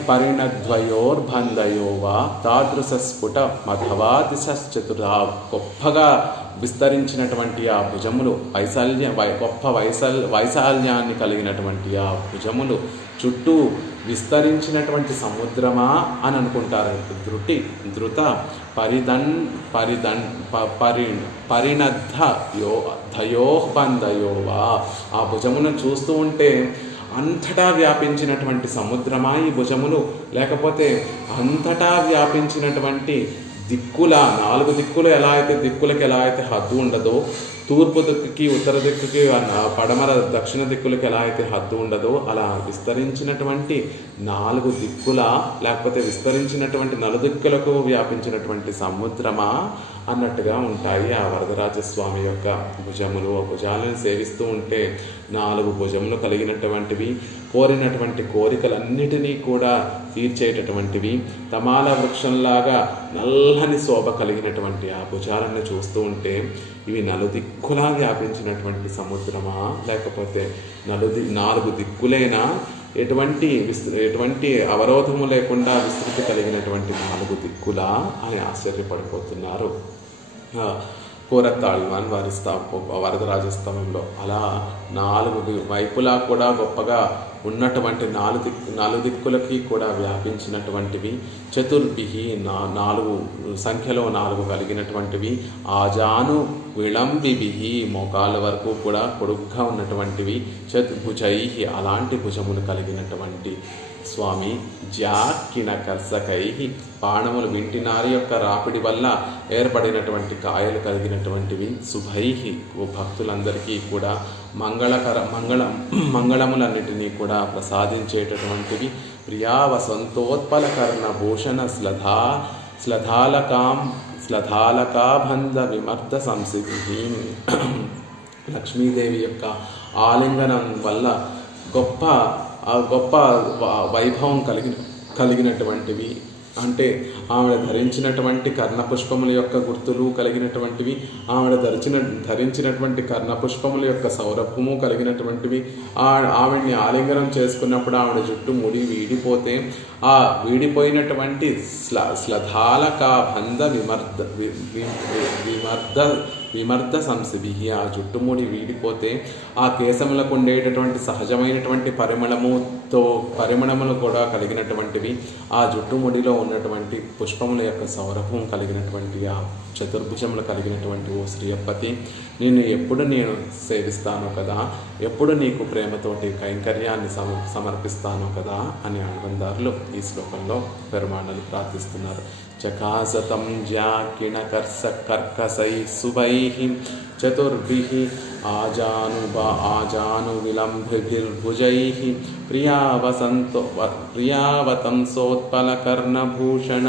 పరిణద్వయోర్బంధయో వా తాదృశస్ఫుట మధవా దిశశ్చతురా. గొప్పగా విస్తరించినటువంటి ఆ భుజములు, గొప్ప వైశాల్యాన్ని కలిగినటువంటి ఆ భుజములు చుట్టూ విస్తరించినటువంటి సముద్రమా అని అనుకుంటారు. ధృత పరిణద్ధయోర్బంధయో వా. ఆ భుజమును చూస్తూ ఉంటే అంతటా వ్యాపించినటువంటి సముద్రమా ఈ భుజములు, లేకపోతే అంతటా వ్యాపించినటువంటి దిక్కుల 4 దిక్కులు దిక్కులకి ఎలా అయితే హద్దు ఉండదో, తూర్పు దిక్కుకి ఉత్తర దిక్కుకి పడమర దక్షిణ దిక్కులకి ఎలా అయితే హద్దు ఉండదో అలా విస్తరించినటువంటి 4 దిక్కుల, లేకపోతే విస్తరించినటువంటి నలుదిక్కులకు వ్యాపించినటువంటి సముద్రమా అన్నట్టుగా ఉంటాయి ఆ వరదరాజస్వామి యొక్క భుజములు. ఆ భుజాలను సేవిస్తూ ఉంటే 4 భుజములు కలిగినటువంటివి, కోరినటువంటి కోరికలన్నిటినీ కూడా తీర్చేటటువంటివి, తమాల వృక్షంలాగా నల్లని శోభ కలిగినటువంటి ఆ భుజాలను చూస్తూ ఉంటే ఇవి నలుదిక్కులా వ్యాపించినటువంటి సముద్రమా, లేకపోతే 4 దిక్కులైనా ఎటువంటి అవరోధము లేకుండా విస్తృతి కలిగినటువంటి 4 దిక్కులా అని ఆశ్చర్యపడిపోతున్నారు కోరత్తాళ్వాన్ వరదరాజస్తవంలో. అలా 4 వైపులా కూడా గొప్పగా ఉన్నటువంటి నాలుగు దిక్కులకి కూడా వ్యాపించినటువంటివి. చతుర్భిహి 4 సంఖ్యలో 4 కలిగినటువంటివి. ఆజాను విళంబిభిహి మోకాళ్ళ వరకు కూడా పొడుగ్గా ఉన్నటువంటివి. చతుర్భుజైహి అలాంటి భుజములు కలిగినటువంటి స్వామి. జాకిన కర్సకై బాణములు వింటినారి యొక్క రాపిడి వల్ల ఏర్పడినటువంటి కాయలు కలిగినటువంటివి. శుభైహి భక్తులందరికీ కూడా మంగళములన్నిటినీ కూడా ప్రసాదించేటటువంటివి. ప్రియా వసంతోత్పలకర్ణ భూషణ శ్లథాలకాబంధ విమర్ద సంసిద్ధి. లక్ష్మీదేవి యొక్క ఆలింగనం వల్ల గొప్ప వైభవం కలిగినటువంటివి. అంటే ఆవిడ ధరించినటువంటి కర్ణపుష్పముల యొక్క గుర్తులు కలిగినటువంటివి. ఆవిడ ధరించినటువంటి కర్ణపుష్పముల యొక్క సౌరభము కలిగినటువంటివి. ఆవిడ్ని ఆలింగనం చేసుకున్నప్పుడు ఆవిడ జుట్టు ముడి వీడిపోతే ఆ వీడిపోయినటువంటి శ్లథాలకాబంధ విమర్ద సంసిభి ఆ జుట్టుముడి వీడిపోతే ఆ కేశములకు ఉండేటటువంటి సహజమైనటువంటి పరిమళములు కూడా కలిగినటువంటివి. ఆ జుట్టుముడిలో ఉన్నటువంటి పుష్పముల యొక్క సౌరభం కలిగినటువంటి ఆ చతుర్భుజములు కలిగినటువంటి ఓ శ్రీయప్పతి, నేను ఎప్పుడు నేను సేవిస్తాను కదా, ఎప్పుడు నీకు ప్రేమతోటి కైంకర్యాన్ని సమర్పిస్తాను కదా అని ఆళ్వందారులు ఈ శ్లోకంలో పెరుమాళను ప్రార్థిస్తున్నారు. చకాసతం జాకిణకర్సకర్కసై శుభైః చతుర్భిః ఆజాను విలంభిర్భుజైః ప్రియావతంసోత్పలకర్ణభూషణ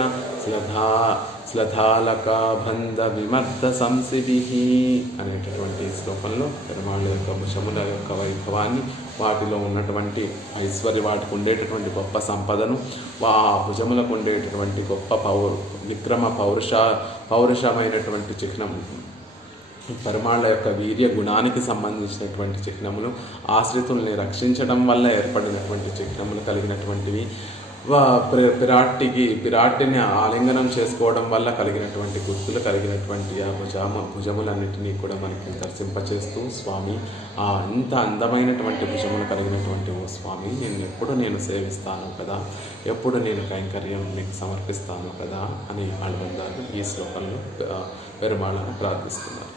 శ్లథాలకాబంధ విమర్ద సంసిభిః అనేటటువంటి శ్లోకంలో పెరుమాళ్ యొక్క భుజముల యొక్క వైభవాన్ని, వాటిలో ఉన్నటువంటి ఐశ్వర్య, వాటికి ఉండేటటువంటి గొప్ప సంపదను, ఆ భుజములకు ఉండేటటువంటి గొప్ప విక్రమ పౌరుషమైనటువంటి చిహ్నం, పెరుమాళ్ళ యొక్క వీర్య గుణానికి సంబంధించినటువంటి చిహ్నములు, ఆశ్రితుల్ని రక్షించడం వల్ల ఏర్పడినటువంటి చిహ్నములు కలిగినటువంటివి, పిరాట్టిని ఆలింగనం చేసుకోవడం వల్ల కలిగినటువంటి గుర్తులు కలిగినటువంటి ఆ భుజములన్నిటినీ కూడా మనకి దర్శింపచేస్తూ, స్వామి ఇంత అందమైనటువంటి భుజములు కలిగినటువంటి ఓ స్వామి, నేను సేవిస్తాను కదా, ఎప్పుడు నేను కైంకర్యం మీకు సమర్పిస్తాను కదా అని ఆళ్వందారు ఈ శ్లోకంలో పెరుమాళను ప్రార్థిస్తున్నారు.